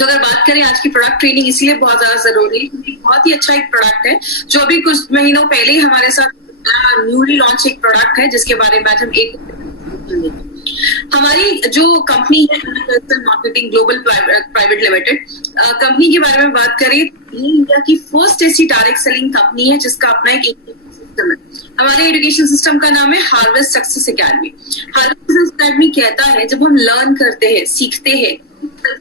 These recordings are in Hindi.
तो अगर बात करें आज की प्रोडक्ट ट्रेनिंग इसलिए बहुत ज्यादा जरूरी है क्योंकि बहुत ही अच्छा एक प्रोडक्ट है जो अभी कुछ महीनों पहले ही हमारे साथ न्यूली लॉन्च एक प्रोडक्ट है जिसके बारे में आज हम एक हमारी जो कंपनी है marketing global private limited company के बारे में बात करें, ये इंडिया की फर्स्ट ऐसी डायरेक्ट सेलिंग कंपनी है जिसका अपना एक सिस्टम है। हमारे एजुकेशन सिस्टम का नाम है harvest success academy. Harvest success academy कहता है जब हम लर्न करते हैं, सीखते हैं,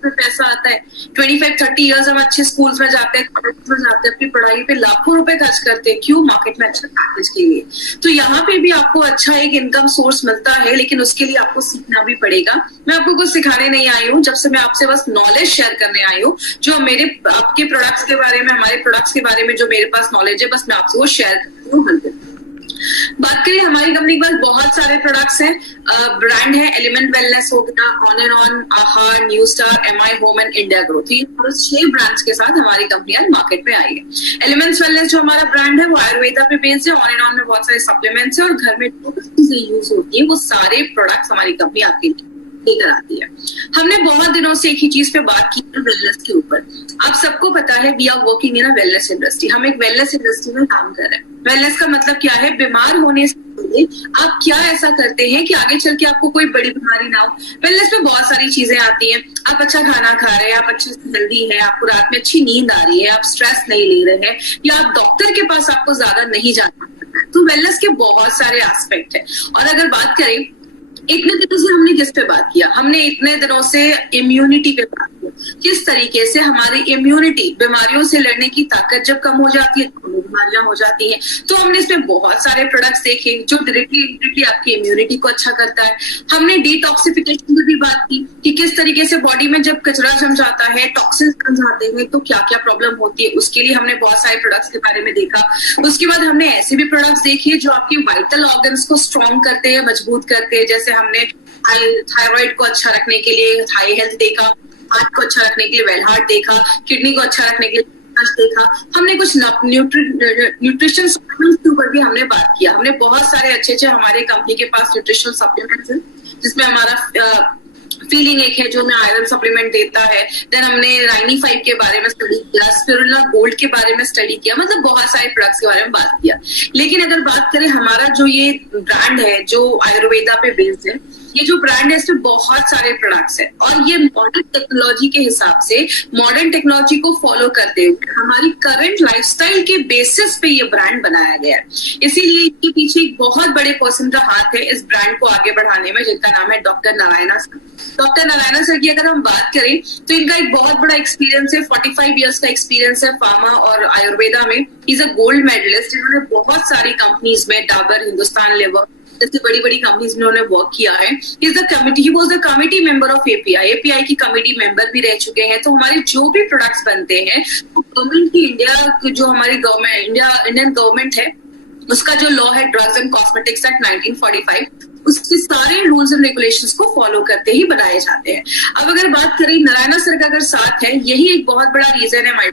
पैसा आता है। 25-30 इयर्स हम अच्छे स्कूल्स में जाते हैं, कॉलेज में जाते हैं, अपनी पढ़ाई पे लाखों रुपए खर्च करते हैं, क्यों? मार्केट में अच्छे पैकेज के लिए। तो यहाँ पे भी आपको अच्छा एक इनकम सोर्स मिलता है, लेकिन उसके लिए आपको सीखना भी पड़ेगा। मैं आपको कुछ सिखाने नहीं आई हूँ, जब से मैं आपसे बस नॉलेज शेयर करने आई हूँ, जो आपके प्रोडक्ट्स के बारे में, हमारे प्रोडक्ट्स के बारे में जो मेरे पास नॉलेज है, बस मैं आपसे वो शेयर करती हूँ। बात करें हमारी कंपनी के पास बहुत सारे प्रोडक्ट्स हैं। ब्रांड है एलिमेंट वेलनेस हो गया, ऑन एंड ऑन, आहा, new star, MI home and India growth. 6 brands के साथ हमारी कंपनी आज मार्केट में आई है। एलिमेंट्स वेलनेस जो हमारा ब्रांड है वो आयुर्वेदा पे बेस्ड है। ऑन एंड ऑन में बहुत सारे सप्लीमेंट्स है और घर में जो चीजें यूज होती है वो सारे प्रोडक्ट्स हमारी कंपनी आपके लेकर आती है। हमने बहुत दिनों से एक ही चीज पे बात की है, वेलनेस के ऊपर। आप सबको पता है we are working in a wellness industry. हम एक वेलनेस इंडस्ट्री में काम कर रहे हैं। वेलनेस का मतलब क्या है? बीमार होने से पहले आप क्या ऐसा करते हैं कि आगे चल के आपको कोई बड़ी बीमारी ना हो। वेलनेस में बहुत सारी चीजें आती हैं। आप अच्छा खाना खा रहे हैं, आप अच्छे से हेल्दी है, आपको रात में अच्छी नींद आ रही है, आप स्ट्रेस नहीं ले रहे हैं, या आप डॉक्टर के पास आपको ज्यादा नहीं जाना पड़ता है। तो वेलनेस के बहुत सारे एस्पेक्ट है। और अगर बात करें इतने दिनों से हमने किस पे बात किया? हमने इतने दिनों से इम्यूनिटी पे बात किया। किस तरीके से हमारी इम्यूनिटी, बीमारियों से लड़ने की ताकत जब कम हो जाती है तो बीमारियां हो जाती हैं। तो हमने इसमें बहुत सारे प्रोडक्ट्स देखे जो डायरेक्टली आपकी इम्यूनिटी को अच्छा करता है। हमने डिटॉक्सिफिकेशन की भी बात की कि किस तरीके से बॉडी में जब कचरा जम जाता है, टॉक्सिन्स जम जाते हैं, तो क्या क्या प्रॉब्लम होती है। उसके लिए हमने बहुत सारे प्रोडक्ट्स के बारे में देखा। उसके बाद हमने ऐसे भी प्रोडक्ट्स देखे जो आपके वाइटल ऑर्गन्स को स्ट्रॉन्ग करते हैं, मजबूत करते हैं। जैसे हमने थायराइड को अच्छा रखने के लिए थाई हेल्थ देखा, हार्ट को अच्छा रखने के लिए वेल हार्ट देखा, किडनी को अच्छा रखने के लिए देखा। हमने कुछ न्यूट्रिशन सप्लीमेंट्स के ऊपर भी हमने बात किया। हमने बहुत सारे अच्छे हमारे कंपनी के पास न्यूट्रिशनल सप्लीमेंट्स हैं, जिसमें हमारा फीलिंग एक है जो हमें आयरन सप्लीमेंट देता है। देन हमने राइनी 5 के बारे में स्टडी किया, स्पिरुलिना गोल्ड के बारे में स्टडी किया, मतलब बहुत सारे प्रोडक्ट्स के बारे में बात किया। लेकिन अगर बात करें हमारा जो ये ब्रांड है जो आयुर्वेदा पे बेस्ड है, ये जो ब्रांड है इसमें बहुत सारे प्रोडक्ट्स है और ये मॉडर्न टेक्नोलॉजी के हिसाब से, मॉडर्न टेक्नोलॉजी को फॉलो करते हुए हमारी करंट लाइफस्टाइल के बेसिस पे ये ब्रांड बनाया गया है। इसीलिए इसके पीछे एक बहुत बड़े पर्सन का हाथ है इस ब्रांड को आगे बढ़ाने में, जिनका नाम है doctor Narayana sir. Doctor Narayana sir की अगर हम बात करें तो इनका एक बहुत बड़ा एक्सपीरियंस है, 45 इयर्स का एक्सपीरियंस है फार्मा और आयुर्वेदा में। Is a gold medallist. इन्होंने बहुत सारी कंपनीज में, डाबर, हिंदुस्तान लेवर जैसे बड़ी बड़ी कंपनीज में उन्होंने वर्क किया है। He was the committee member of API की कमिटी मेंबर भी रह चुके हैं। तो हमारे जो भी प्रोडक्ट्स बनते हैं गवर्नमेंट की, इंडिया जो हमारी गवर्नमेंट, इंडियन गवर्नमेंट है, उसका जो लॉ है ड्रग्स एंड कॉस्मेटिक्स एक्ट 1945, उसके सारे रूल्स एंड रेगुलेशंस को फॉलो करते ही बनाए जाते हैं। अब अगर बात करें नारायणा सर का अगर साथ है, यही एक बहुत बड़ा रीजन है माय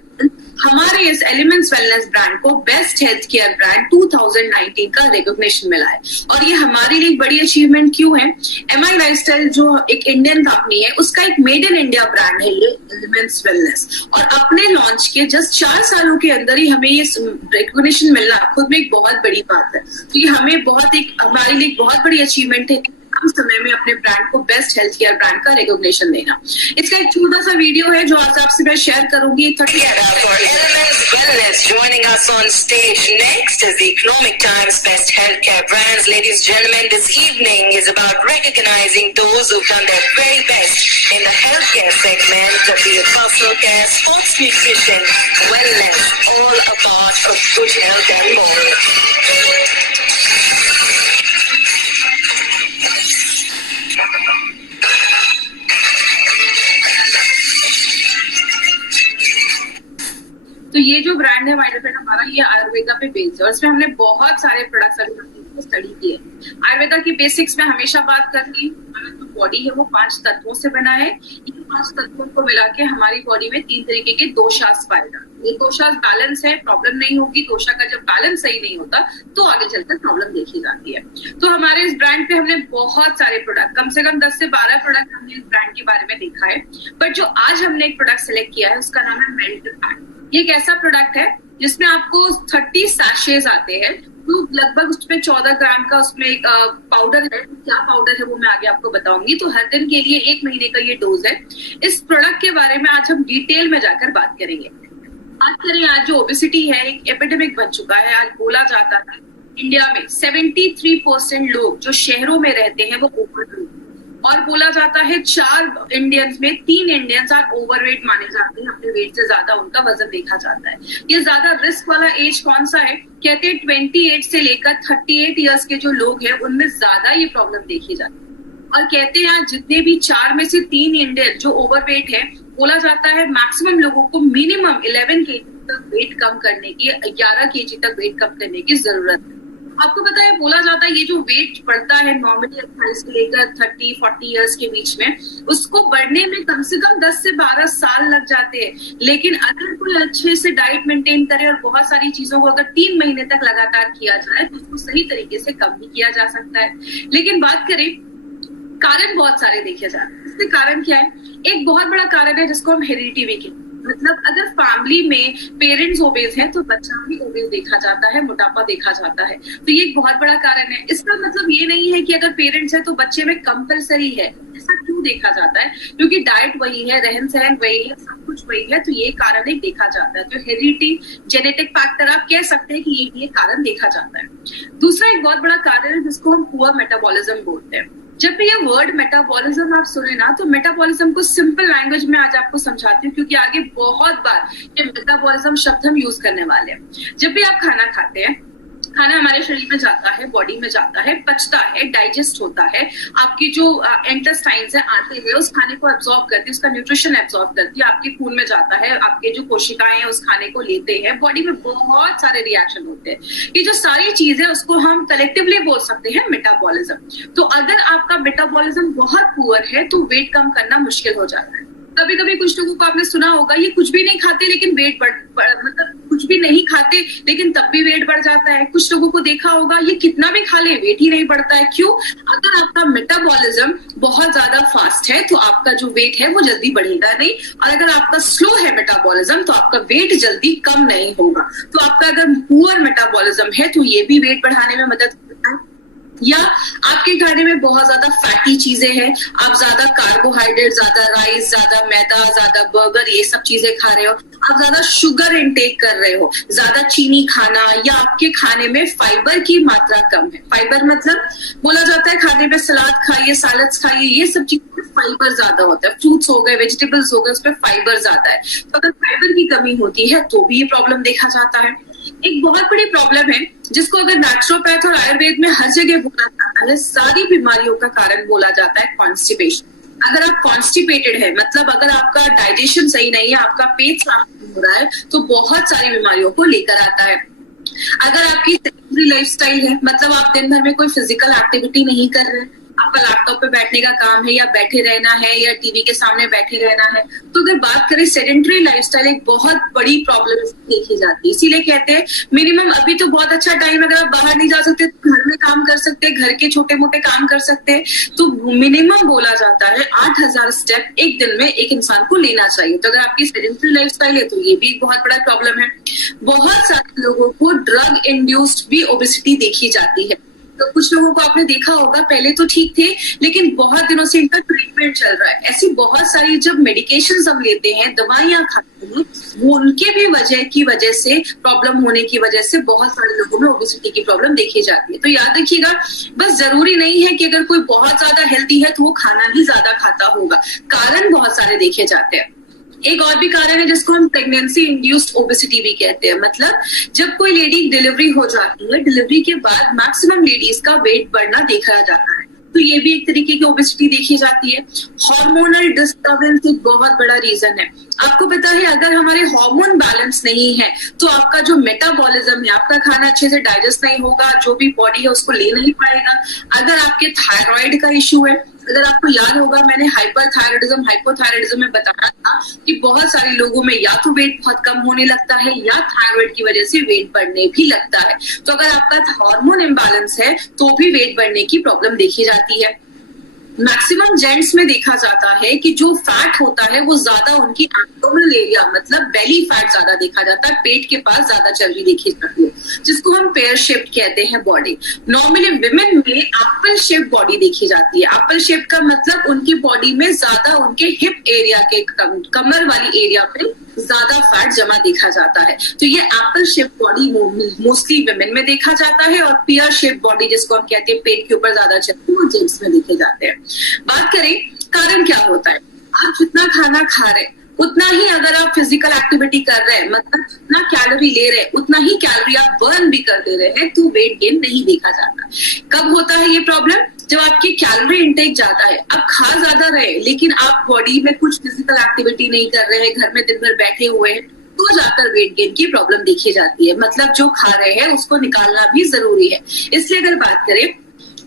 हमारे इस एलिमेंट्स वेलनेस ब्रांड को बेस्ट हेल्थ केयर ब्रांड 2019 का रिकॉग्निशन मिला है। और ये हमारे लिए एक बड़ी अचीवमेंट क्यों है? एमआई लाइफस्टाइल जो एक इंडियन कंपनी है, उसका एक मेड इन इंडिया ब्रांड है ये एलिमेंट्स वेलनेस, और अपने लॉन्च के जस्ट 4 सालों के अंदर ही हमें ये रिकॉग्निशन मिलना खुद में एक बहुत बड़ी बात है। तो ये हमें हमारे लिए एक बहुत बड़ी अचीवमेंट है कम समय में अपने ब्रांड को बेस्ट हेल्थ केयर ब्रांड का रिकॉग्निशन देना। इसका एक छोटा सा वीडियो है जो आज आपसे मैं शेयर करूंगी। 30 Wellness joining us on stage next is the Economic Times Best Healthcare Brands. Ladies and gentlemen, this evening is about recognizing those who've done their very best in the healthcare segment, be it personal care, sports nutrition, wellness, all about a good health and more. तो ये जो ब्रांड है हमारा, ये आयुर्वेदा पे बेस्ड है और इसमें हमने बहुत सारे प्रोडक्ट्स अभी स्टडी किए। आयुर्वेदा की बेसिक्स में हमेशा बात करती हूँ, जो बॉडी है वो 5 तत्वों से बना है। इन 5 तत्वों को मिला के हमारी बॉडी में 3 तरीके के दोषास पाए जाते हैं। दोषा बैलेंस है, प्रॉब्लम नहीं होगी। दोषा का जब बैलेंस सही नहीं होता तो आगे चलकर प्रॉब्लम देखी जाती है। तो हमारे इस ब्रांड पे हमने बहुत सारे प्रोडक्ट, कम से कम 10 से 12 प्रोडक्ट हमने इस ब्रांड के बारे में देखा है। बट जो आज हमने एक प्रोडक्ट सिलेक्ट किया है उसका नाम है मेल्ट फैट। ये एक ऐसा प्रोडक्ट है जिसमें आपको 30 सैशेज आते हैं, तो लगभग उसमें 14 ग्राम का उसमें एक पाउडर है। क्या पाउडर है वो मैं आगे आपको बताऊंगी। तो हर दिन के लिए 1 महीने का ये डोज है। इस प्रोडक्ट के बारे में आज हम डिटेल में जाकर बात करेंगे। बात करें, आज जो ओबेसिटी है एक एपिडेमिक बन चुका है। आज बोला जाता है इंडिया में 73% लोग जो शहरों में रहते हैं वो ओवरवेट, और बोला जाता है 4 इंडियंस में 3 इंडियंस आज ओवरवेट माने जाते हैं। अपने वेट से ज्यादा उनका वजन देखा जाता है। ये ज्यादा रिस्क वाला एज कौन सा है? कहते हैं 28 से लेकर 38 इयर्स के जो लोग हैं उनमें ज्यादा ये प्रॉब्लम देखी जाती है। और कहते हैं जितने भी 4 में से 3 इंडियन जो ओवरवेट है, बोला जाता है मैक्सिमम लोगों को मिनिमम 11 kg तक वेट कम करने की, 11 kg तक वेट कम करने की जरूरत है। आपको पता है, बोला जाता है ये जो वेट बढ़ता है नॉर्मली 28 से लेकर 30-40 इयर्स के बीच में, उसको बढ़ने में कम से कम 10 से 12 साल लग जाते हैं। लेकिन अगर कोई अच्छे से डाइट मेंटेन करे और बहुत सारी चीजों को अगर 3 महीने तक लगातार किया जाए तो उसको सही तरीके से कम भी किया जा सकता है। लेकिन बात करें, कारण बहुत सारे देखे जाते हैं। इसके कारण क्या है? एक बहुत बड़ा कारण है जिसको हम हेरिडिटी भी कहते हैं। मतलब अगर फैमिली में पेरेंट्स ओबेस हैं तो बच्चा भी ओबेस देखा जाता है, मोटापा देखा जाता है। तो ये एक बहुत बड़ा कारण है। इसका मतलब ये नहीं है कि अगर पेरेंट्स है तो बच्चे में कंपलसरी है। ऐसा क्यों देखा जाता है? क्योंकि डाइट वही है, रहन सहन वही है, सब कुछ वही है। तो ये कारण एक देखा जाता है। तो हेरिडिटी, जेनेटिक फैक्टर आप कह सकते हैं कि ये कारण देखा जाता है। दूसरा एक बहुत बड़ा कारण है जिसको हम पुअर मेटाबॉलिज्म बोलते हैं। जब भी ये वर्ड मेटाबॉलिज्म आप सुने ना, तो मेटाबॉलिज्म को सिंपल लैंग्वेज में आज आपको समझाती हूँ, क्योंकि आगे बहुत बार ये मेटाबॉलिज्म शब्द हम यूज करने वाले हैं। जब भी आप खाना खाते हैं, खाना हमारे शरीर में जाता है, बॉडी में जाता है, पचता है, डाइजेस्ट होता है। आपकी जो इंटेस्टाइन्स है, आंतें हैं, उस खाने को एब्जॉर्ब करती है, उसका न्यूट्रिशन एब्जॉर्ब करती है, आपके खून में जाता है, आपके जो कोशिकाएं हैं उस खाने को लेते हैं, बॉडी में बहुत सारे रिएक्शन होते हैं। ये जो सारी चीजें उसको हम कलेक्टिवली बोल सकते हैं मेटाबॉलिज्म। तो अगर आपका मेटाबॉलिज्म बहुत पुअर है तो वेट कम करना मुश्किल हो जाता है। कभी कभी कुछ लोगों को आपने सुना होगा, ये कुछ भी नहीं खाते लेकिन वेट मतलब कुछ भी नहीं खाते लेकिन तब भी वेट बढ़ जाता है। कुछ लोगों को देखा होगा, ये कितना भी खा ले वेट ही नहीं बढ़ता है। क्यों? अगर आपका मेटाबॉलिज्म बहुत ज्यादा फास्ट है तो आपका जो वेट है वो जल्दी बढ़ेगा नहीं, और अगर आपका स्लो है मेटाबॉलिज्म तो आपका वेट जल्दी कम नहीं होगा। तो आपका अगर पुअर मेटाबॉलिज्म है तो ये भी वेट बढ़ाने में मदद करता है। या आपके खाने में बहुत ज्यादा फैटी चीजें हैं, आप ज्यादा कार्बोहाइड्रेट, ज्यादा राइस, ज्यादा मैदा, ज्यादा बर्गर, ये सब चीजें खा रहे हो, आप ज्यादा शुगर इंटेक कर रहे हो, ज्यादा चीनी खाना, या आपके खाने में फाइबर की मात्रा कम है। फाइबर मतलब बोला जाता है खाने में सलाद खाइए, सैलड्स खाइए, ये सब चीजों में फाइबर ज्यादा होता है। फ्रूट्स हो गए, वेजिटेबल्स हो गए, उसमें फाइबर ज्यादा है। तो अगर फाइबर की कमी होती है तो भी ये प्रॉब्लम देखा जाता है। एक बहुत बड़ी प्रॉब्लम है जिसको अगर नेचुरोपैथ और आयुर्वेद में हर जगह बोला जाता है, सारी बीमारियों का कारण बोला जाता है कॉन्स्टिपेशन। अगर आप कॉन्स्टिपेटेड है, मतलब अगर आपका डाइजेशन सही नहीं है, आपका पेट साफ नहीं हो रहा है, तो बहुत सारी बीमारियों को लेकर आता है। अगर आपकी सेडेंटरी लाइफस्टाइल है, मतलब आप दिन भर में कोई फिजिकल एक्टिविटी नहीं कर रहे, आपका लैपटॉप पे बैठने का काम है, या बैठे रहना है, या टीवी के सामने बैठे रहना है, तो अगर बात करें सेडेंटरी लाइफस्टाइल एक बहुत बड़ी प्रॉब्लम देखी जाती है। इसीलिए कहते हैं मिनिमम, अभी तो बहुत अच्छा टाइम, अगर आप बाहर नहीं जा सकते तो घर में काम कर सकते हैं, घर के छोटे मोटे काम कर सकते हैं। तो मिनिमम बोला जाता है 8000 स्टेप एक दिन में एक इंसान को लेना चाहिए। तो अगर आपकी सेडेंटरी लाइफस्टाइल है तो ये भी एक बहुत बड़ा प्रॉब्लम है। बहुत सारे लोगों को ड्रग इंड्यूस्ड भी ओबेसिटी देखी जाती है। तो कुछ लोगों को आपने देखा होगा, पहले तो ठीक थे लेकिन बहुत दिनों से इनका ट्रीटमेंट चल रहा है। ऐसी बहुत सारी जब मेडिकेशंस हम लेते हैं, दवाइयां खाते हैं, वो उनके भी वजह से प्रॉब्लम होने की वजह से बहुत सारे लोगों में ओबेसिटी की प्रॉब्लम देखी जाती है। तो याद रखिएगा, बस जरूरी नहीं है कि अगर कोई बहुत ज्यादा हेल्दी है तो वो खाना ही ज्यादा खाता होगा। कारण बहुत सारे देखे जाते हैं। एक और भी कारण है जिसको हम प्रेगनेंसी इंड्यूस्ड ओबेसिटी भी कहते हैं। मतलब जब कोई लेडी डिलीवरी हो जाती है, डिलीवरी के बाद मैक्सिमम लेडीज का वेट बढ़ना देखा जाता है, तो ये भी एक तरीके की ओबेसिटी देखी जाती है। हार्मोनल डिस्टर्बेंस एक बहुत बड़ा रीजन है। आपको पता है, अगर हमारे हार्मोन बैलेंस नहीं है तो आपका जो मेटाबॉलिज्म है, आपका खाना अच्छे से डाइजेस्ट नहीं होगा, जो भी बॉडी है उसको ले नहीं पाएगा। अगर आपके थायराइड का इश्यू है, अगर आपको याद होगा, मैंने हाइपरथायराइडिज्म हाइपोथायराइडिज्म में बताया था कि बहुत सारे लोगों में या तो वेट बहुत कम होने लगता है या थायराइड की वजह से वेट बढ़ने भी लगता है। तो अगर आपका हार्मोन इम्बैलेंस है तो भी वेट बढ़ने की प्रॉब्लम देखी जाती है। मैक्सिमम जेंट्स में देखा जाता है कि जो फैट होता है वो ज्यादा उनकी एब्डोमिनल एरिया मतलब बेली फैट ज्यादा देखा जाता है, पेट के पास ज्यादा चर्बी देखी जाती है, जिसको हम पेयर शेप्ड कहते हैं बॉडी। नॉर्मली विमेन में एप्पल शेप बॉडी देखी जाती है। एप्पल शेप का मतलब उनकी बॉडी में ज्यादा उनके हिप एरिया के कमर वाली एरिया पे ज्यादा फैट जमा देखा जाता है। तो ये Apple shape body mostly women में देखा जाता है, और पेयर शेप बॉडी जिसको हम कहते हैं पेट के ऊपर ज्यादा चर्बी, वो जेंट्स में देखे जाते हैं। बात करें कारण क्या होता है, आप जितना खाना खा रहे उतना ही अगर आप फिजिकल एक्टिविटी कर रहे हैं, मतलब जितना कैलोरी ले रहे हैं उतना ही कैलोरी आप बर्न भी कर दे रहे हैं, तो वेट गेन नहीं देखा जाता। कब होता है ये प्रॉब्लम? जब आपकी कैलोरी इंटेक ज्यादा है, आप खा ज्यादा रहे लेकिन आप बॉडी में कुछ फिजिकल एक्टिविटी नहीं कर रहे हैं, घर में दिन भर बैठे हुए हैं, तो जाकर वेट गेन की प्रॉब्लम देखी जाती है। मतलब जो खा रहे हैं उसको निकालना भी जरूरी है। इसलिए अगर बात करें,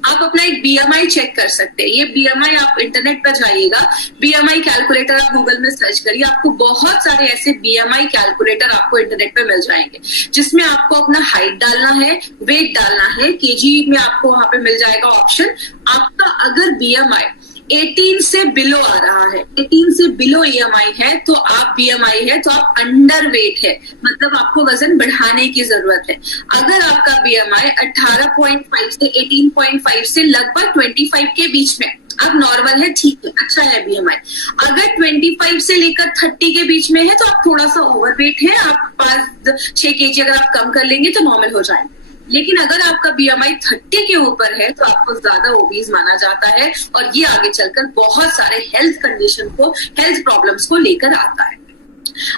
आप अपना एक बीएमआई चेक कर सकते हैं। ये बीएमआई आप इंटरनेट पर जाइएगा, बीएमआई कैलकुलेटर आप गूगल में सर्च करिए, आपको बहुत सारे ऐसे बीएमआई कैलकुलेटर आपको इंटरनेट पे मिल जाएंगे, जिसमें आपको अपना हाइट डालना है, वेट डालना है, केजी में आपको वहां पे मिल जाएगा ऑप्शन। आपका अगर बीएमआई 18 से बिलो आ रहा है, 18 से बिलो ईएमआई है तो आप बीएमआई है तो आप अंडर वेट है, मतलब आपको वजन बढ़ाने की जरूरत है। अगर आपका बीएमआई 18.5 से 18.5 से लगभग 25 के बीच में, अब नॉर्मल है, ठीक है, अच्छा है बीएमआई। अगर 25 से लेकर 30 के बीच में है तो आप थोड़ा सा ओवरवेट है, आप 5-6 केजी अगर आप कम कर लेंगे तो नॉर्मल हो जाएंगे। लेकिन अगर आपका बीएमआई 30 के ऊपर है तो आपको ज्यादा ओबीज माना जाता है, और ये आगे चलकर बहुत सारे हेल्थ कंडीशन को, हेल्थ प्रॉब्लम्स को लेकर आता है।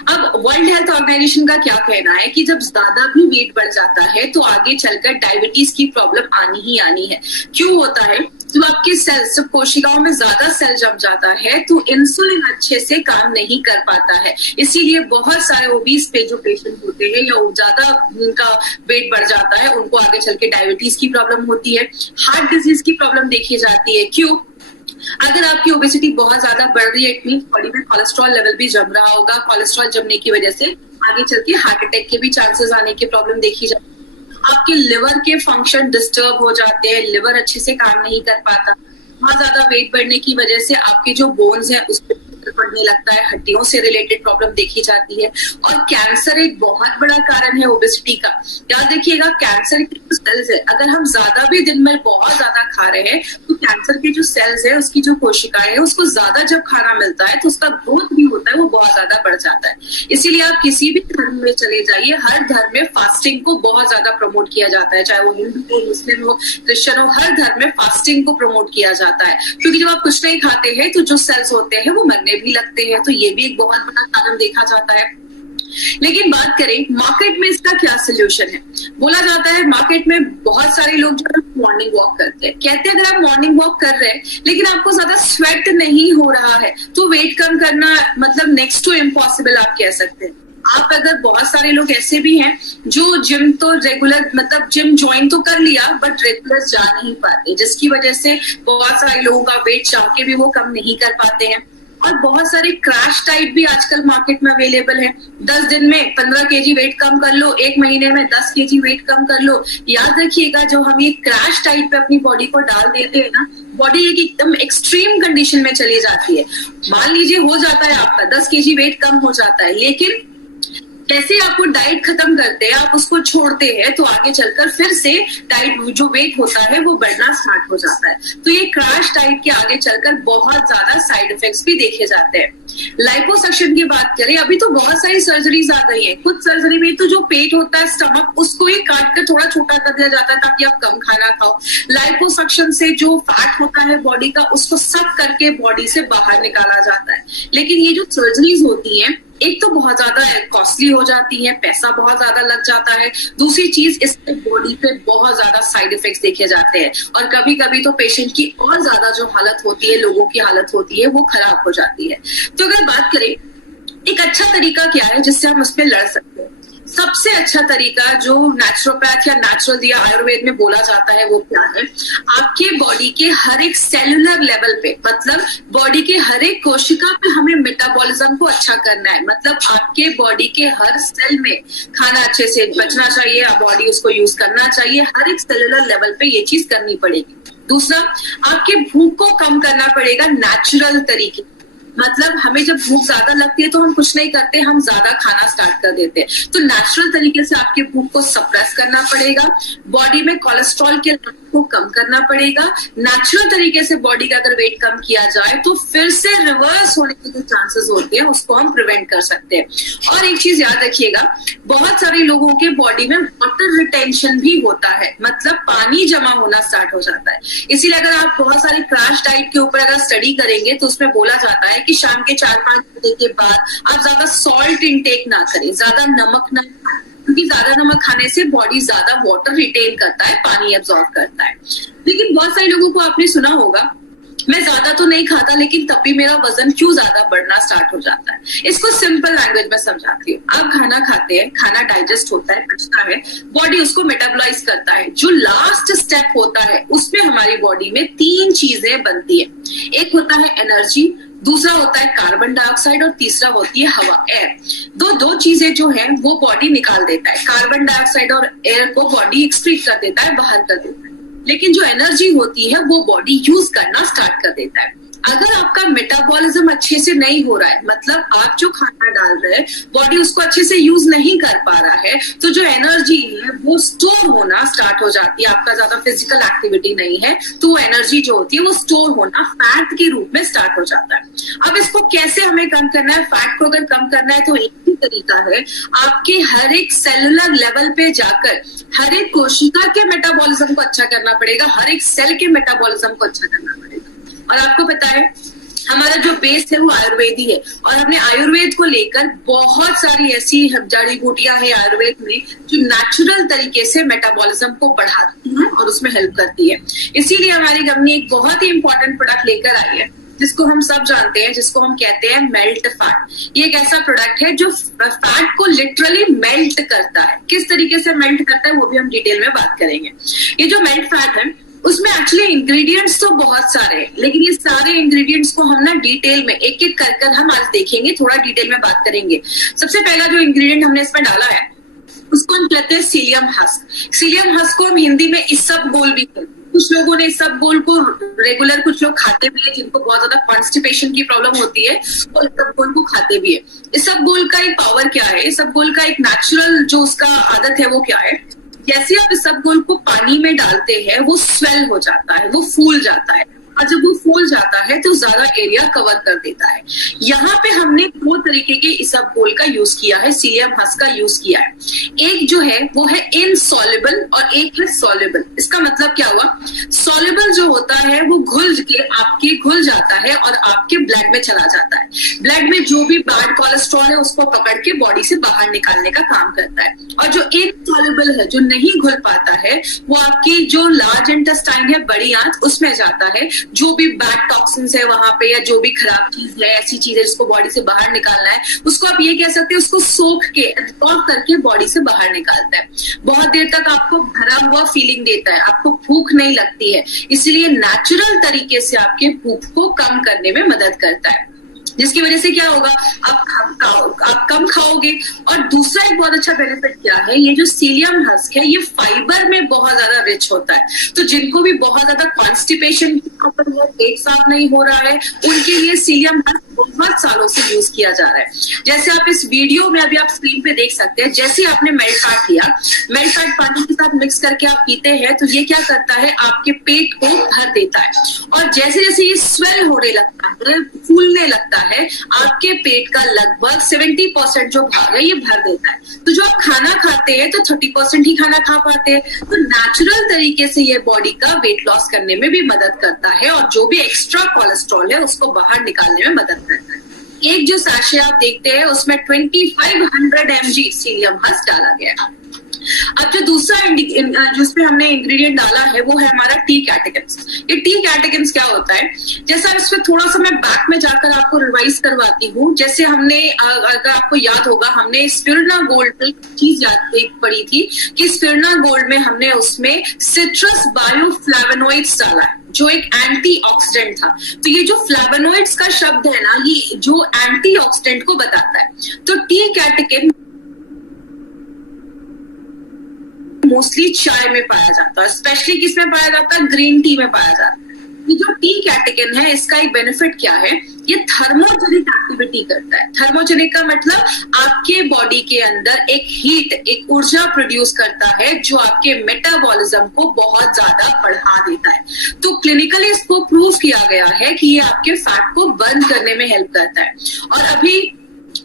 अब वर्ल्ड हेल्थ ऑर्गेनाइजेशन का क्या कहना है कि जब ज्यादा भी वेट बढ़ जाता है तो आगे चलकर डायबिटीज की प्रॉब्लम आनी ही आनी है। क्यों होता है? जब आपके सेल्स, जब कोशिकाओं में ज्यादा सेल जम जाता है तो इंसुलिन अच्छे से काम नहीं कर पाता है, इसीलिए बहुत सारे ओबीज पे जो पेशेंट होते हैं या ज्यादा उनका वेट बढ़ जाता है, उनको आगे चल के डायबिटीज की प्रॉब्लम होती है, हार्ट डिजीज की प्रॉब्लम देखी जाती है। क्यों? अगर आपकी ओबेसिटी बहुत ज्यादा बढ़ रही है, इट मीन बॉडी में कोलेस्ट्रॉल लेवल भी जम रहा होगा, कोलेस्ट्रॉल जमने की वजह से आगे चल के हार्ट अटैक के भी चांसेस आने की प्रॉब्लम देखी जाती है। आपके लिवर के फंक्शन डिस्टर्ब हो जाते हैं, लिवर अच्छे से काम नहीं कर पाता। बहुत ज्यादा वेट बढ़ने की वजह से आपके जो बोन्स हैं उस पर पड़ने लगता है, हड्डियों से रिलेटेड प्रॉब्लम देखी जाती है। और कैंसर एक बहुत बड़ा कारण है ओबेसिटी का। याद रखिएगा, कैंसर के जो सेल्स है, अगर हम ज्यादा भी दिन में बहुत ज्यादा खा रहे हैं तो कैंसर के जो सेल्स है, उसकी जो कोशिकाएं है, उसको ज्यादा जब खाना मिलता है तो उसका ग्रोथ भी होता है, वो बहुत ज्यादा बढ़ जाता है। इसीलिए आप किसी भी धर्म में चले जाइए, हर धर्म में फास्टिंग को बहुत ज्यादा प्रमोट किया जाता है, चाहे वो हिंदू हो, मुस्लिम हो, क्रिश्चियन हो, हर धर्म में फास्टिंग को प्रमोट किया जाता है। क्योंकि जब आप कुछ नहीं खाते हैं तो जो सेल्स होते हैं वो मरने भी लगते हैं, तो ये भी एक बहुत बड़ा कारण देखा जाता है। लेकिन बात करें मार्केट में इसका क्या सोल्यूशन है? बोला जाता है मार्केट में बहुत सारे लोग जो मॉर्निंग वॉक करते हैं, कहते हैं अगर आप मॉर्निंग वॉक कर रहे हैं लेकिन आपको ज्यादा स्वेट नहीं हो रहा है तो वेट कम करना मतलब नेक्स्ट टू इम्पॉसिबल आप कह सकते हैं। आप अगर, बहुत सारे लोग ऐसे भी हैं जो जिम तो रेगुलर, मतलब जिम ज्वाइन तो कर लिया बट रेगुलर जा नहीं पाते, जिसकी वजह से बहुत सारे लोगों का वेट चाह के भी वो कम नहीं कर पाते हैं। और बहुत सारे क्रैश टाइप भी आजकल मार्केट में अवेलेबल है। 10 दिन में 15 केजी वेट कम कर लो, 1 महीने में 10 केजी वेट कम कर लो। याद रखिएगा, जो हम ये क्रैश टाइप पे अपनी बॉडी को डाल देते हैं ना, बॉडी एक एकदम एक्सट्रीम कंडीशन में चली जाती है। मान लीजिए हो जाता है आपका 10 केजी वेट कम हो जाता है, लेकिन जैसे आपको डाइट खत्म करते हैं, आप उसको छोड़ते हैं तो आगे चलकर फिर से डाइट जो वेट होता है वो बढ़ना स्टार्ट हो जाता है। तो ये क्रैश डाइट के आगे चलकर बहुत ज्यादा साइड इफेक्ट्स भी देखे जाते हैं। लाइपोसक्शन की बात करें, अभी तो बहुत सारी सर्जरीज आ गई हैं। कुछ सर्जरी में तो जो पेट होता है, स्टमक, उसको ही काट कर थोड़ा छोटा कर दिया जाता है ताकि आप कम खाना खाओ। लाइपोसक्शन से जो फैट होता है बॉडी का, उसको सक करके बॉडी से बाहर निकाला जाता है। लेकिन ये जो सर्जरीज होती हैं, एक तो बहुत ज्यादा कॉस्टली हो जाती है, पैसा बहुत ज्यादा लग जाता है। दूसरी चीज, इससे बॉडी पे बहुत ज्यादा साइड इफेक्ट्स देखे जाते हैं, और कभी कभी तो पेशेंट की और ज्यादा जो हालत होती है, लोगों की हालत होती है, वो खराब हो जाती है। तो अगर बात करें एक अच्छा तरीका क्या है जिससे हम उस पर लड़ सकते हैं, सबसे अच्छा तरीका जो नेचुरोपैथ या नेचुरल या आयुर्वेद में बोला जाता है वो क्या है, आपके बॉडी के हर एक सेलुलर लेवल पे, मतलब बॉडी के हर एक कोशिका पे हमें मेटाबॉलिज्म को अच्छा करना है। मतलब आपके बॉडी के हर सेल में खाना अच्छे से बचना चाहिए, बॉडी उसको यूज करना चाहिए, हर एक सेलुलर लेवल पे ये चीज करनी पड़ेगी। दूसरा, आपके भूख को कम करना पड़ेगा नेचुरल तरीके। मतलब हमें जब भूख ज्यादा लगती है तो हम कुछ नहीं करते, हम ज्यादा खाना स्टार्ट कर देते हैं। तो नेचुरल तरीके से आपके भूख को सप्रेस करना पड़ेगा, बॉडी में कोलेस्ट्रॉल के लेवल को कम करना पड़ेगा। नेचुरल तरीके से बॉडी का अगर वेट कम किया जाए तो फिर से रिवर्स होने के जो चांसेस होते हैं उसको हम प्रिवेंट कर सकते हैं। और एक चीज याद रखिएगा, बहुत सारे लोगों के बॉडी में वाटर रिटेंशन भी होता है, मतलब पानी जमा होना स्टार्ट हो जाता है। इसीलिए अगर आप बहुत सारी क्रैश डाइट के ऊपर अगर स्टडी करेंगे तो उसमें बोला जाता है कि शाम के 4-5 घंटे के बाद आप ज्यादा सॉल्ट इनटेक ना करें, ज्यादा नमक ना खाएं, क्योंकि ज्यादा नमक खाने से बॉडी ज्यादा वाटर रिटेन करता है, पानी एब्जॉर्ब करता है। लेकिन बहुत सारे लोगों को आपने सुना होगा, मैं ज्यादा तो नहीं खाता लेकिन तब भी मेरा वजन क्यों ज्यादा बढ़ना स्टार्ट हो जाता है। इसको सिंपल लैंग्वेज में समझाती हूँ। आप खाना खाते हैं, खाना डाइजेस्ट होता है, पचता है, बॉडी उसको मेटाबॉलाइज करता है। जो लास्ट स्टेप होता है उसमें हमारी बॉडी में 3 चीजें बनती है। एक होता है एनर्जी, दूसरा होता है कार्बन डाइऑक्साइड और तीसरा होती है हवा, एयर। दो चीजें जो है वो बॉडी निकाल देता है। कार्बन डाइऑक्साइड और एयर को बॉडी एक्सक्रीट कर देता है, बाहर कर देता है, लेकिन जो एनर्जी होती है वो बॉडी यूज करना स्टार्ट कर देता है। अगर आपका मेटाबॉलिज्म अच्छे से नहीं हो रहा है, मतलब आप जो खाना डाल रहे हैं बॉडी उसको अच्छे से यूज नहीं कर पा रहा है, तो जो एनर्जी है वो स्टोर होना स्टार्ट हो जाती है। आपका ज्यादा फिजिकल एक्टिविटी नहीं है तो वो एनर्जी जो होती है वो स्टोर होना फैट के रूप में स्टार्ट हो जाता है। अब इसको कैसे हमें कम करना है? फैट को अगर कम करना है तो एक ही तरीका है, आपके हर एक सेलुलर लेवल पे जाकर हर एक कोशिका के मेटाबॉलिज्म को अच्छा करना पड़ेगा, हर एक सेल के मेटाबॉलिज्म को अच्छा करना पड़ेगा। और आपको पता है हमारा जो बेस है वो आयुर्वेदी है, और हमने आयुर्वेद को लेकर बहुत सारी ऐसी जड़ी बूटियां हैं आयुर्वेद में जो नेचुरल तरीके से मेटाबॉलिज्म को बढ़ाती हैं और उसमें हेल्प करती है। इसीलिए हमारी कंपनी एक बहुत ही इंपॉर्टेंट प्रोडक्ट लेकर आई है जिसको हम सब जानते हैं, जिसको हम कहते हैं मेल्ट फैट। ये एक ऐसा प्रोडक्ट है जो फैट को लिटरली मेल्ट करता है। किस तरीके से मेल्ट करता है वो भी हम डिटेल में बात करेंगे। ये जो मेल्ट फैट है उसमें एक्चुअली इंग्रेडिएंट्स तो बहुत सारे हैं, लेकिन ये सारे इंग्रेडिएंट्स को हम ना डिटेल में एक एक कर हम आज देखेंगे, थोड़ा डिटेल में बात करेंगे। सबसे पहला जो इंग्रेडिएंट हमने इसमें डाला है उसको हम कहते हैं सीलियम हस्क। सीलियम हस्क को हम हिंदी में इसबगोल भी कहते हैं। कुछ लोगों ने इसबगोल को रेगुलर, कुछ लोग खाते भी है जिनको बहुत ज्यादा कॉन्स्टिपेशन की प्रॉब्लम होती है, वो इसबगोल को खाते भी है। इसबगोल का एक पावर क्या है, इसबगोल का एक नेचुरल जो उसका आदत है वो क्या है, जैसे आप इसबगोल को पानी में डालते हैं वो स्वेल हो जाता है, वो फूल जाता है, और जब वो फूल जाता है तो ज्यादा एरिया कवर कर देता है। यहाँ पे हमने 2 तरीके के इसबगोल का यूज किया है, सीलियम हस्क का यूज किया है। एक जो है वो है इनसॉल्युबल और एक है सॉल्युबल। इसका मतलब क्या हुआ, सॉल्युबल जो होता है वो घुल जाता है और आपके ब्लड में चला जाता है। ब्लड में जो भी बैड कोलेस्ट्रॉल है उसको पकड़ के बॉडी से बाहर निकालने का काम करता है। और जो इनसॉल्युबल है, जो नहीं घुल पाता है, वो आपकी जो लार्ज इंटेस्टाइन है, बड़ी आंत, उसमें जाता है। जो भी बैड टॉक्सिन्स है वहां पे या जो भी खराब चीज है, ऐसी चीज है जिसको बॉडी से बाहर निकालना है, उसको आप ये कह सकते हैं उसको सोख के एब्सॉर्ब करके बॉडी से बाहर निकालता है। बहुत देर तक आपको भरा हुआ फीलिंग देता है, आपको भूख नहीं लगती है, इसलिए नेचुरल तरीके से आपके भूख को कम करने में मदद करता है, जिसकी वजह से क्या होगा, आप कम खाओगे। और दूसरा एक बहुत अच्छा बेनिफिट क्या है, ये जो सीलियम हस्क है ये फाइबर में बहुत ज्यादा रिच होता है। तो जिनको भी बहुत ज्यादा कॉन्स्टिपेशन की प्रॉब्लम है, पेट साफ नहीं हो रहा है, उनके लिए सीलियम हस्क बहुत सालों से यूज किया जा रहा है। जैसे आप इस वीडियो में अभी आप स्क्रीन पे देख सकते हैं, जैसे आपने मेल्ट फैट लिया, मेल्ट फैट पानी के साथ मिक्स करके आप पीते हैं तो ये क्या करता है, आपके पेट को भर देता है। और जैसे जैसे ये स्वेल होने लगता है, फूलने लगता है, आपके पेट का लगभग 70% जो भाग है ये भर देता है। तो जो आप खाना खाते हैं तो 30% ही खाना खा पाते हैं। तो नेचुरल तरीके से ये बॉडी का वेट लॉस करने में भी मदद करता है और जो भी एक्स्ट्रा कोलेस्ट्रॉल है उसको बाहर निकालने में मदद करता है। एक जो सैशे आप देखते हैं उसमें 2500 mg सीलियम हस्क डाला गया है। अब जो दूसरा जिसपे हमने इंग्रेडिएंट डाला है वो है हमारा टी कैटेकिन्स। ये टी कैटेकिन्स क्या होता है, जैसा इसमें थोड़ा सा मैं बैक में जाकर आपको रिवाइज करवाती हूँ। जैसे हमने अगर आपको याद होगा, हमने स्पिरुलिना गोल्ड चीज याद पड़ी थी कि स्पिरुलिना गोल्ड में हमने उसमें सिट्रस बायोफ्लेवोनॉइड्स डाला है जो एक एंटीऑक्सीडेंट था। तो ये जो फ्लेवोनॉइड्स का शब्द है ना, ये जो एंटीऑक्सीडेंट को बताता है। तो टी कैटेकिन मोस्टली चाय में पाया जाता है, स्पेशली किसमें पाया जाता है, ग्रीन टी में पाया जाता है। ये जो टी कैटेकिन है इसका एक बेनिफिट क्या है, ये थर्मोजेनिक एक्टिविटी करता है। थर्मोजेनिक का मतलब आपके बॉडी के अंदर एक हीट, एक ऊर्जा प्रोड्यूस करता है जो आपके मेटाबॉलिज्म को बहुत ज्यादा बढ़ा देता है। तो क्लिनिकली इसको प्रूव किया गया है कि ये आपके फैट को बर्न करने में हेल्प करता है। और अभी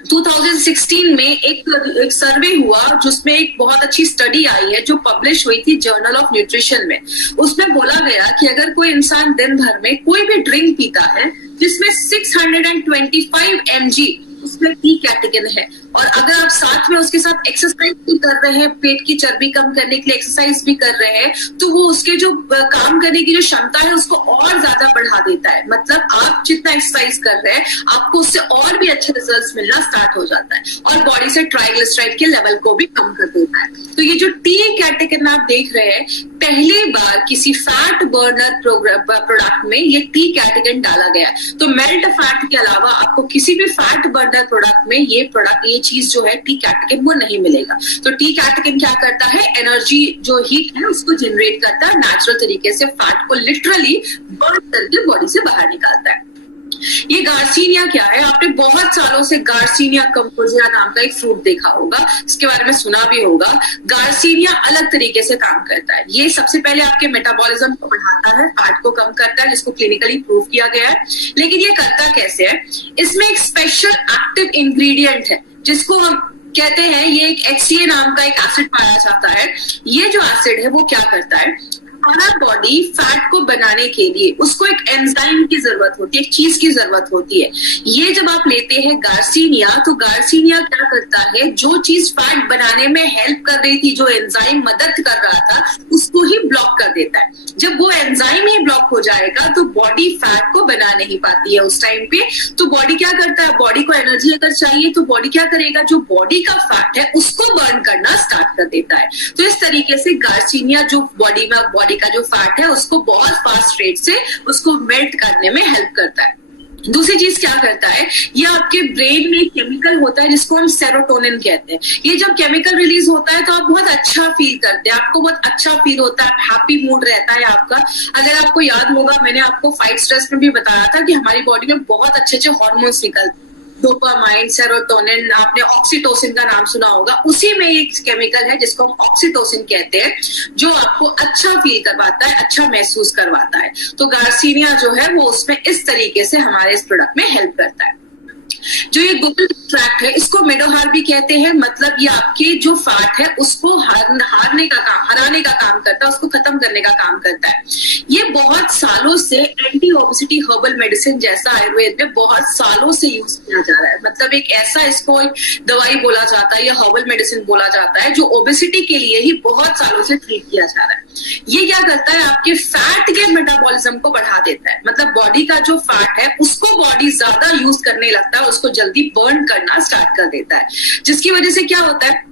2016 में एक सर्वे हुआ जिसमें एक बहुत अच्छी स्टडी आई है जो पब्लिश हुई थी जर्नल ऑफ न्यूट्रिशन में। उसमें बोला गया कि अगर कोई इंसान दिन भर में कोई भी ड्रिंक पीता है जिसमें 625 mg उसमें टी कैटेकिन है, और अगर आप साथ में उसके साथ एक्सरसाइज भी कर रहे हैं, पेट की चर्बी कम करने के लिए एक्सरसाइज भी कर रहे हैं, तो वो उसके जो काम करने की जो क्षमता है उसको और ज्यादा बढ़ा देता है। मतलब आप जितना एक्सरसाइज कर रहे हैं आपको उससे और भी अच्छे रिजल्ट्स मिलना स्टार्ट हो जाता है, और बॉडी से ट्राइग्लिसराइड के लेवल को भी कम कर देता है। तो ये जो टी कैटेकिन आप देख रहे हैं, पहली बार किसी फैट बर्नर प्रोडक्ट में ये टी कैटेकिन डाला गया। तो मेल्ट फैट के अलावा आपको किसी भी फैट बर्नर प्रोडक्ट में ये चीज जो है टी कैटेकिन वो नहीं मिलेगा। तो टी कैटेकिन क्या करता है, एनर्जी जो हीट है उसको जनरेट करता है, नेचुरल तरीके से फैट को लिटरली बर्न करके बॉडी से बाहर निकालता है। ये गार्सिनिया क्या है, आपने बहुत सालों से गार्सिनिया कंपोजिया नाम का एक फ्रूट देखा होगा, इसके बारे में सुना भी होगा। गार्सिनिया अलग तरीके से काम करता है। ये सबसे पहले आपके मेटाबॉलिज्म को बढ़ाता है, फैट को कम करता है, जिसको क्लिनिकली प्रूव किया गया है। लेकिन ये करता कैसे है, इसमें एक स्पेशल एक्टिव इंग्रेडिएंट है जिसको हम कहते हैं, ये एक HCA नाम का एक एसिड पाया जाता है। ये जो एसिड है वो क्या करता है, हमारा बॉडी फैट को बनाने के लिए उसको एक एंजाइम की जरूरत होती है, एक चीज की जरूरत होती है। ये जब आप लेते हैं गार्सिनिया, तो गार्सिनिया क्या करता है, जो चीज फैट बनाने में हेल्प कर रही थी, जो एंजाइम मदद कर रहा था, उसको ही ब्लॉक कर देता है। जब वो एंजाइम ही ब्लॉक हो जाएगा तो बॉडी फैट को बना नहीं पाती है उस टाइम पे। तो बॉडी क्या करता है, बॉडी को एनर्जी अगर चाहिए तो बॉडी क्या करेगा, जो बॉडी का फैट है उसको बर्न करना स्टार्ट कर देता है। तो इस तरीके से गार्सिनिया जो बॉडी का जो फैट है उसको बहुत फास्ट रेट से उसको मेल्ट करने में हेल्प करता है। दूसरी चीज क्या करता है, ये आपके ब्रेन में केमिकल होता है जिसको हम सेरोटोनिन कहते हैं। ये जब केमिकल रिलीज होता है तो आप बहुत अच्छा फील करते हैं, आपको बहुत अच्छा फील होता है, हैप्पी मूड रहता है आपका। अगर आपको याद होगा, मैंने आपको फाइट स्ट्रेस में भी बताया था कि हमारी बॉडी में बहुत अच्छे अच्छे हार्मोन्स निकलते हैं, डोपामाइन, सेरोटोनिन, आपने ऑक्सीटोसिन का नाम सुना होगा। उसी में एक केमिकल है जिसको हम ऑक्सीटोसिन कहते हैं, जो आपको अच्छा फील करवाता है, अच्छा महसूस करवाता है। तो गार्सिनिया जो है वो उसमें इस तरीके से हमारे इस प्रोडक्ट में हेल्प करता है। जो ये गुगल एक्सट्रैक्ट है इसको मेडोहार भी कहते हैं, मतलब ये आपके जो फैट है उसको हराने का काम करता है, उसको खत्म करने का काम करता है। ये बहुत सालों से एंटी ओबेसिटी हर्बल मेडिसिन जैसा आयुर्वेद में बहुत सालों से यूज किया जा रहा है। मतलब एक ऐसा, इसको एक दवाई बोला जाता है या हर्बल मेडिसिन बोला जाता है जो ओबेसिटी के लिए ही बहुत सालों से ट्रीट किया जा रहा है। ये क्या करता है, आपके फैट के मेटाबॉलिज्म को बढ़ा देता है। मतलब बॉडी का जो फैट है उसको बॉडी ज्यादा यूज करने लगता है, उसको जल्दी बर्न करना स्टार्ट कर देता है, जिसकी वजह से क्या होता है,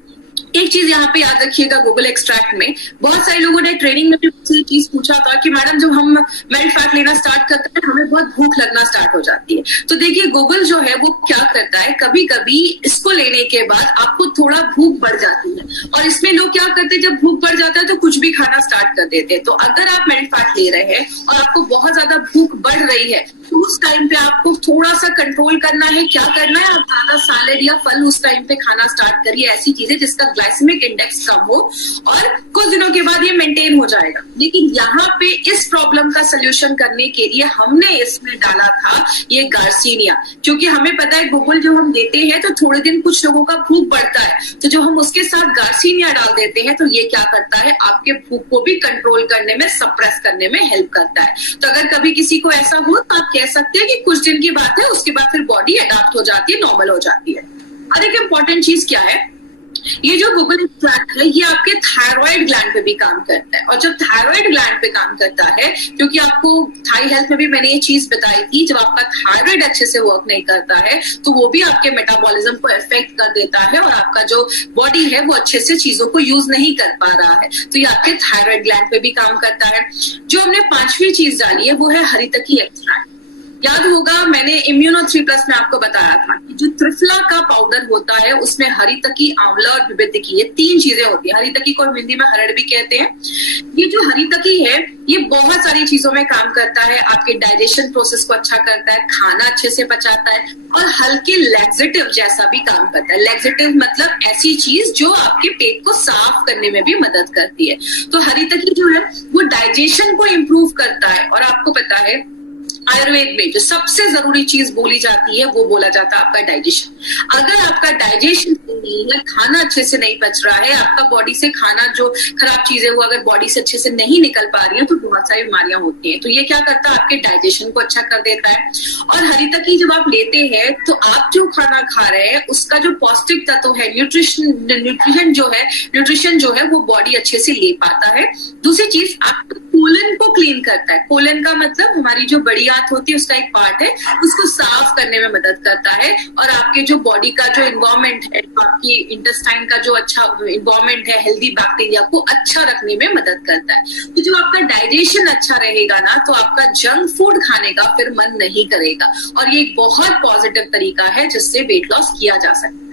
एक चीज यहाँ पे याद रखिएगा, गूगल एक्सट्रैक्ट में बहुत सारे लोगों ने ट्रेनिंग में भी मुझसे चीज पूछा था कि मैडम जब हम मेल्ट फैट लेना स्टार्ट करते हैं हमें बहुत भूख लगना स्टार्ट हो जाती है। तो देखिए गूगल जो है वो क्या करता है, कभी कभी इसको लेने के बाद आपको थोड़ा भूख बढ़ जाती है, और इसमें लोग क्या करते हैं, जब भूख बढ़ जाता है तो कुछ भी खाना स्टार्ट कर देते हैं। तो अगर आप मेल्ट फैट ले रहे हैं और आपको बहुत ज्यादा भूख बढ़ रही है तो उस टाइम पे आपको थोड़ा सा कंट्रोल करना है। क्या करना है, आप ज्यादा सैलेड या फल उस टाइम पे खाना स्टार्ट करिए, ऐसी चीजें जिसका ग्लाइसेमिक इंडेक्स कम हो, और कुछ दिनों के बाद ये मेंटेन हो जाएगा। लेकिन यहाँ पे इस प्रॉब्लम का सोल्यूशन करने के लिए हमने इसमें डाला था ये गार्सिनिया, क्योंकि हमें पता है गूगल जो हम देते हैं तो थोड़े दिन कुछ लोगों का भूख बढ़ता है, तो जो हम उसके साथ गार्सिनिया डाल देते हैं तो ये क्या करता है, आपके भूख को भी कंट्रोल करने में, सप्रेस करने में हेल्प करता है। तो अगर कभी किसी को ऐसा हो तो आप कह सकते हैं कि कुछ दिन की बात है, उसके बाद फिर बॉडी अडॉप्ट हो जाती है, नॉर्मल हो जाती है। और एक इम्पॉर्टेंट चीज क्या है, ये जो गुगल एक्सट्रैक्ट है ये आपके थायराइड ग्लैंड पे भी काम करता है, और जब थायराइड ग्लैंड पे काम करता है, क्योंकि आपको थाई हेल्थ में भी मैंने ये चीज बताई थी, जब आपका थायराइड अच्छे से वर्क नहीं करता है तो वो भी आपके मेटाबॉलिज्म को इफेक्ट कर देता है, और आपका जो बॉडी है वो अच्छे से चीजों को यूज नहीं कर पा रहा है, तो ये आपके थायराइड ग्लैंड पे भी काम करता है। जो हमने पांचवी चीज डाली है वो है हरितकी एक्सट्रैक्ट। याद होगा मैंने इम्यूनो 3+ में आपको बताया था कि जो त्रिफला का पाउडर होता है उसमें हरितकी, आंवला और विभितकी, ये 3 चीजें होती है। हरितकी को हिंदी में हरड़ भी कहते हैं। ये जो हरितकी है ये बहुत सारी चीजों में काम करता है, आपके डाइजेशन प्रोसेस को अच्छा करता है, खाना अच्छे से पचाता है, और हल्के लैक्सेटिव जैसा भी काम करता है। लैक्सेटिव मतलब ऐसी चीज जो आपके पेट को साफ करने में भी मदद करती है। तो हरितकी जो है वो डाइजेशन को इम्प्रूव करता है, और आपको पता है आयुर्वेद में जो सबसे जरूरी चीज बोली जाती है वो बोला जाता है आपका डाइजेशन। अगर आपका डाइजेशन नहीं है, खाना अच्छे से नहीं पच रहा है, आपका बॉडी से खाना जो खराब चीजें वो अगर बॉडी से अच्छे से नहीं निकल पा रही है तो बहुत सारी बीमारियां होती हैं। तो ये क्या करता है, आपके डाइजेशन को अच्छा कर देता है। और हरितकी जब आप लेते हैं तो आप जो खाना खा रहे हैं उसका जो पौष्टिक तत्व है, न्यूट्रिशन जो है वो बॉडी अच्छे से ले पाता है। दूसरी चीज, आप कोलन को क्लीन करता है। कोलन का मतलब हमारी जो बड़ी आंत होती है उसका एक पार्ट है, उसको साफ करने में मदद करता है, और आपके जो बॉडी का जो इन्वायरमेंट है, आपकी इंटेस्टाइन का जो अच्छा इन्वायरमेंट है, हेल्दी बैक्टीरिया को अच्छा रखने में मदद करता है। तो जो आपका डाइजेशन अच्छा रहेगा ना तो आपका जंक फूड खाने का फिर मन नहीं करेगा, और ये एक बहुत पॉजिटिव तरीका है जिससे वेट लॉस किया जा सकता है।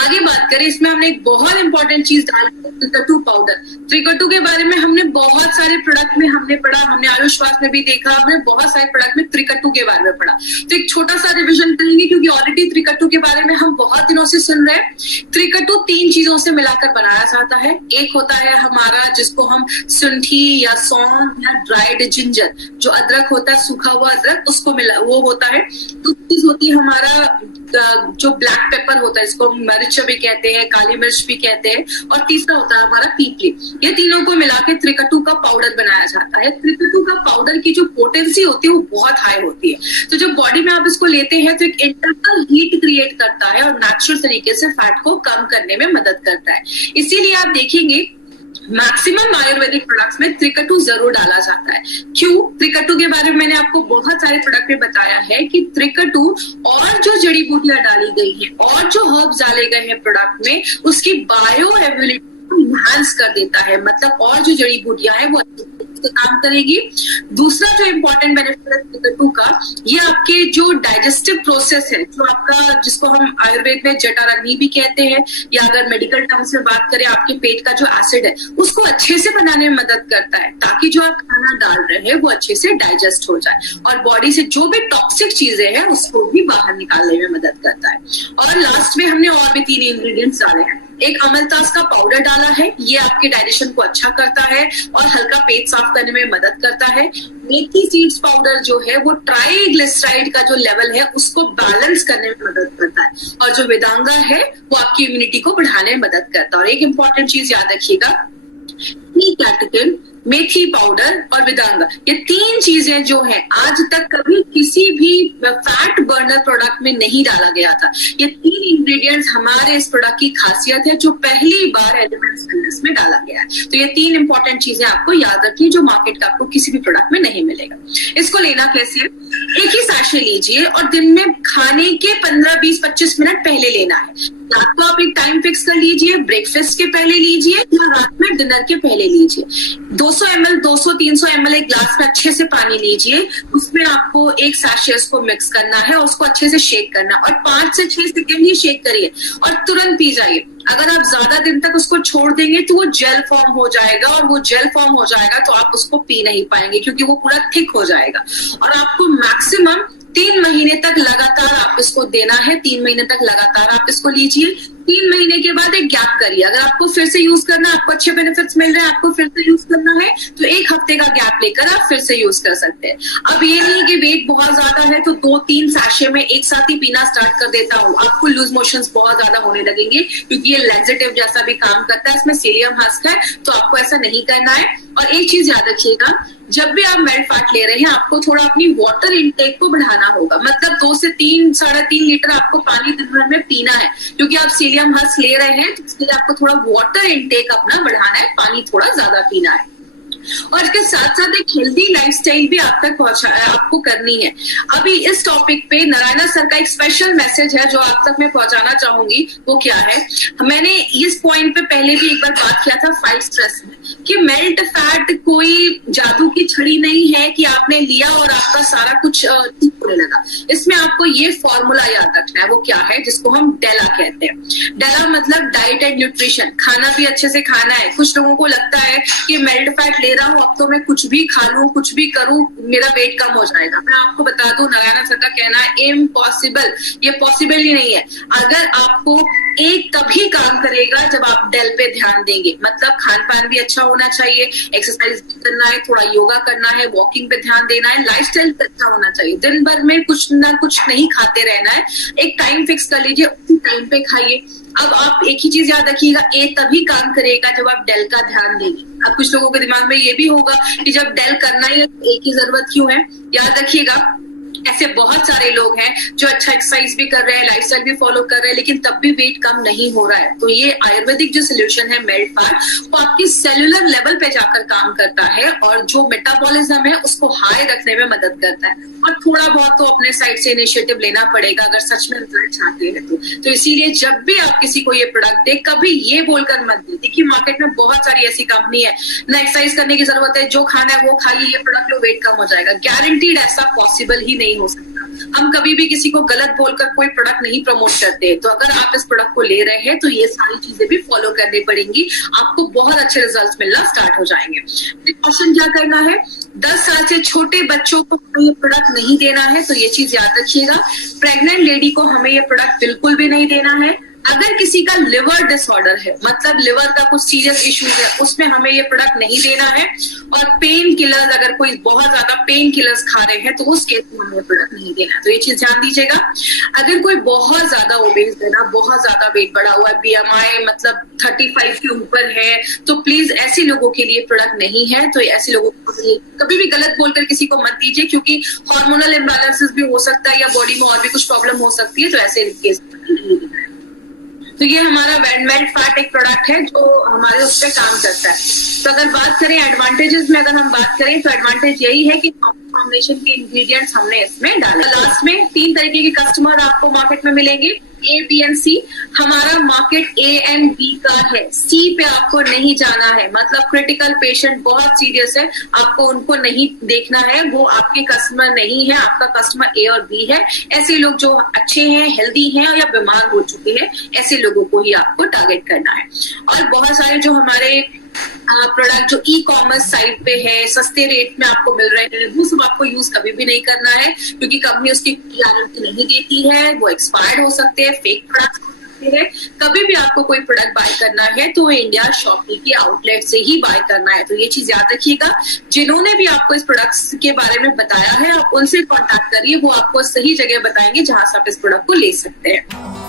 आगे बात करें, इसमें हमने एक बहुत इंपॉर्टेंट चीज डाली है, त्रिकटु पाउडर। त्रिकटु के बारे में हमने बहुत सारे प्रोडक्ट में हमने पढ़ा, हमने आयुष्वास में भी देखा, हमने बहुत सारे प्रोडक्ट में त्रिकटु के बारे में पढ़ा। तो एक छोटा सा रिवीजन करेंगे क्योंकि ऑलरेडी त्रिकटु के बारे में हम बहुत दिनों से सुन रहे हैं। त्रिकटु 3 चीजों से मिलाकर बनाया जाता है। एक होता है हमारा जिसको हम सुंठी या सौंफ या ड्राइड जिंजर, जो अदरक होता है, सूखा हुआ अदरक, उसको मिला वो होता है। दूसरी चीज होती है हमारा जो ब्लैक पेपर होता है, इसको मिर्च भी कहते हैं, काली मिर्च भी कहते हैं, और तीसरा होता है हमारा पीपली। ये तीनों को मिला के त्रिकटु का पाउडर बनाया जाता है। त्रिकटु का पाउडर की जो पोटेंसी होती है वो बहुत हाई होती है, तो जब बॉडी में आप इसको लेते हैं तो एक इंटरनल हीट क्रिएट करता है और नेचुरल तरीके से फैट को कम करने में मदद करता है। इसीलिए आप देखेंगे मैक्सिमम आयुर्वेदिक प्रोडक्ट्स में त्रिकटु जरूर डाला जाता है। क्यों? त्रिकटु के बारे में मैंने आपको बहुत सारे प्रोडक्ट में बताया है कि त्रिकटु और जो जड़ी बूटियां डाली गई हैं और जो हर्ब्स डाले गए हैं प्रोडक्ट में, उसकी बायो एबिलिटी को इनहांस कर देता है। मतलब और जो जड़ी बूटियां हैं वो काम करेगी। दूसरा जो इम्पोर्टेंट बेनिफिट है त्रिकटु का, ये आपके जो डाइजेस्टिव प्रोसेस है, जो आपका जिसको हम आयुर्वेद में जठराग्नि भी कहते हैं, या अगर मेडिकल टर्म्स में बात करें आपके पेट का जो एसिड है उसको अच्छे से बनाने में मदद करता है, ताकि जो आप खाना डाल रहे हैं वो अच्छे से डाइजेस्ट हो जाए, और बॉडी से जो भी टॉक्सिक चीजें हैं उसको भी बाहर निकालने में मदद करता है। और लास्ट में हमने और भी 3 इंग्रेडिएंट्स डाले हैं। एक अमलतास का पाउडर डाला है, ये आपके डाइजेशन को अच्छा करता है और हल्का पेट साफ करने में मदद करता है। मेथी सीड्स पाउडर जो है वो ट्राइग्लिसराइड का जो लेवल है उसको बैलेंस करने में मदद करता है, और जो वेदांगा है वो आपकी इम्यूनिटी को बढ़ाने में मदद करता है। और एक इंपॉर्टेंट चीज याद रखिएगा, कैटेकिन, मेथी पाउडर और वेदांगा, ये 3 चीजें जो है आज तक कभी किसी भी फैट बर्नर प्रोडक्ट में नहीं डाला गया था। ये 3 इंग्रेडिएंट्स हमारे इस प्रोडक्ट की खासियत है जो पहली बार एलिमेंट्स वेलनेस में डाला गया है। तो ये 3 इंपॉर्टेंट चीजें आपको याद रखिए जो मार्केट का आपको किसी भी प्रोडक्ट में नहीं मिलेगा। इसको लेना कैसे है? एक ही सैशे लीजिए और दिन में खाने के 15, 20, 25 मिनट पहले लेना है। रात को आप एक टाइम फिक्स कर लीजिए, ब्रेकफास्ट के पहले लीजिए या रात में डिनर के पहले लीजिए। 200 ml 200-300 ml एक ग्लास में अच्छे से पानी लीजिए, उसमें आपको एक सैशे को मिक्स करना है और उसको अच्छे से शेक करना है, और 5 से 6 सेकेंड ही शेक करिए और तुरंत पी जाइए। अगर आप ज्यादा दिन तक उसको छोड़ देंगे तो वो जेल फॉर्म हो जाएगा, और वो जेल फॉर्म हो जाएगा तो आप उसको पी नहीं पाएंगे क्योंकि वो पूरा थिक हो जाएगा। और आपको मैक्सिमम 3 महीने तक लगातार आप इसको देना है। 3 महीने तक लगातार आप इसको लीजिए। 3 महीने के बाद एक गैप करिए। अगर आपको फिर से यूज करना है, आपको अच्छे बेनिफिट्स मिल रहे हैं, आपको फिर से यूज करना है, तो 1 हफ्ते का गैप लेकर आप फिर से यूज कर सकते हैं। अब ये नहीं कि वेट बहुत ज्यादा है तो 2-3 सैशे में एक साथ ही पीना स्टार्ट कर देता हूँ, आपको लूज मोशंस बहुत ज्यादा होने लगेंगे क्योंकि ये लैक्सेटिव जैसा भी काम करता है, इसमें सीलियम हस्क है, तो आपको ऐसा नहीं करना है। और एक चीज याद रखिएगा, जब भी आप मेल्ट फैट ले रहे हैं आपको थोड़ा अपनी वाटर इनटेक को बढ़ाना होगा। मतलब 2 से 3 3.5 लीटर आपको पानी दिन भर में पीना है, क्योंकि आप सीलियम हर्ष ले रहे हैं तो इसके लिए आपको थोड़ा वाटर इनटेक अपना बढ़ाना है, पानी थोड़ा ज्यादा पीना है। और इसके साथ साथ एक हेल्दी लाइफस्टाइल भी आप तक आपको करनी है। अभी इस टॉपिक पे नारायणा सर का एक स्पेशल मैसेज है जो आप तक मैं पहुंचाना चाहूंगी। वो क्या है, मैंने इस पॉइंट पे पहले भी एक बार बात किया था फाइट स्ट्रेस में, कि मेल्ट फैट कोई जादू की छड़ी नहीं है कि आपने लिया और आपका सारा कुछ ठीक होने लगा। इसमें आपको ये फॉर्मूला याद रखना है। वो क्या है, जिसको हम डेला कहते हैं। डेला मतलब डाइट एंड न्यूट्रिशन, खाना भी अच्छे से खाना है। कुछ लोगों को लगता है कि मेल्ट फैट ले रहा हूं, अब तो मैं कुछ भी खा लूं, कुछ भी करूं, मेरा वेट कम हो जाएगा। मैं आपको बता दूं, नारायणा सर का कहना है इम्पॉसिबल, ये पॉसिबल ही नहीं है। अगर आपको एक तभी काम करेगा जब आप डेल पे ध्यान देंगे, मतलब खान पान भी अच्छा होना चाहिए, एक्सरसाइज भी करना है, थोड़ा योगा करना है, वॉकिंग पे ध्यान देना है, लाइफस्टाइल अच्छा होना चाहिए। दिन भर में कुछ ना कुछ नहीं खाते रहना है, एक टाइम फिक्स कर लीजिए, उसी टाइम पे खाइए। अब आप एक ही चीज याद रखिएगा, ए तभी काम करेगा जब आप डेल का ध्यान देंगे। अब कुछ लोगों के दिमाग में ये भी होगा कि जब डेल करना ही है तो ए की जरूरत क्यों है। याद रखिएगा, ऐसे बहुत सारे लोग हैं जो अच्छा एक्सरसाइज भी कर रहे हैं, लाइफस्टाइल भी फॉलो कर रहे हैं, लेकिन तब भी वेट कम नहीं हो रहा है। तो ये आयुर्वेदिक जो सोल्यूशन है मेल्ट फैट, वो आपकी सेलुलर लेवल पे जाकर काम करता है और जो मेटाबॉलिज्म है उसको हाई रखने में मदद करता है। और थोड़ा बहुत तो अपने साइड से इनिशिएटिव लेना पड़ेगा अगर सच में रिजल्ट चाहते हैं तो इसीलिए जब भी आप किसी को ये प्रोडक्ट दे, कभी ये बोलकर मत दे। देखिए मार्केट में बहुत सारी ऐसी कंपनी है, ना एक्सरसाइज करने की जरूरत है, जो खाना है वो खाइए, ये प्रोडक्ट लो, वेट कम हो जाएगा। गारंटीड ऐसा पॉसिबल ही नहीं हो सकता। हम कभी भी किसी को गलत बोलकर कोई प्रोडक्ट नहीं प्रमोट करते। तो अगर आप इस प्रोडक्ट को ले रहे हैं तो ये सारी चीजें भी फॉलो करनी पड़ेंगी, आपको बहुत अच्छे रिजल्ट्स मिलना स्टार्ट हो जाएंगे। क्वेश्चन क्या करना है, 10 साल से छोटे बच्चों को ये प्रोडक्ट नहीं देना है, तो ये चीज याद रखिएगा। प्रेग्नेंट लेडी को हमें ये प्रोडक्ट बिल्कुल भी नहीं देना है। अगर किसी का लिवर डिसऑर्डर है, मतलब लिवर का कुछ सीरियस इश्यूज है, उसमें हमें ये प्रोडक्ट नहीं देना है। और पेन किलर्स, अगर कोई बहुत ज्यादा पेन किलर्स खा रहे हैं तो उस केस में हमें ये प्रोडक्ट नहीं देना है। तो ये चीज ध्यान दीजिएगा। अगर कोई बहुत ज्यादा ओबेस है ना, बहुत ज्यादा वेट बढ़ा हुआ है, BMI मतलब 35 के ऊपर है, तो प्लीज ऐसे लोगों के लिए प्रोडक्ट नहीं है। तो ऐसे लोगों को कभी भी गलत बोलकर किसी को मत दीजिए, क्योंकि हार्मोनल इम्बैलेंसेस भी हो सकता है या बॉडी में और भी कुछ प्रॉब्लम हो सकती है। तो ऐसे केस नहीं देना है। तो ये हमारा मेल्ट फैट एक प्रोडक्ट है जो हमारे उस पर काम करता है। तो अगर बात करें एडवांटेजेस में, अगर हम बात करें तो एडवांटेज यही है कि कॉम्बिनेशन के इंग्रेडिएंट्स हमने इसमें डाले। लास्ट में 3 तरीके के कस्टमर आपको मार्केट में मिलेंगे, A, B and C। हमारा मार्केट A and B का है, C पे आपको नहीं जाना है। मतलब क्रिटिकल पेशेंट बहुत सीरियस है, आपको उनको नहीं देखना है, वो आपके कस्टमर नहीं है, आपका कस्टमर A और B है। ऐसे लोग जो अच्छे हैं, हेल्दी हैं या बीमार हो चुके हैं, ऐसे लोगों को ही आपको टारगेट करना है। और बहुत सारे जो हमारे प्रोडक्ट जो ई-कॉमर्स साइट पे है, सस्ते रेट में आपको मिल रहे हैं, वो सब आपको यूज कभी भी नहीं करना है, क्योंकि कंपनी उसकी गारंटी नहीं देती है, वो एक्सपायर्ड हो सकते हैं, फेक प्रोडक्ट हो सकते हैं। कभी भी आपको कोई प्रोडक्ट बाय करना है तो इंडिया शॉपी के आउटलेट से ही बाय करना है। तो ये चीज याद रखिएगा। जिन्होंने भी आपको इस प्रोडक्ट्स के बारे में बताया है, आप उनसे कॉन्टैक्ट करिए, वो आपको सही जगह बताएंगे जहां से आप इस प्रोडक्ट को ले सकते हैं।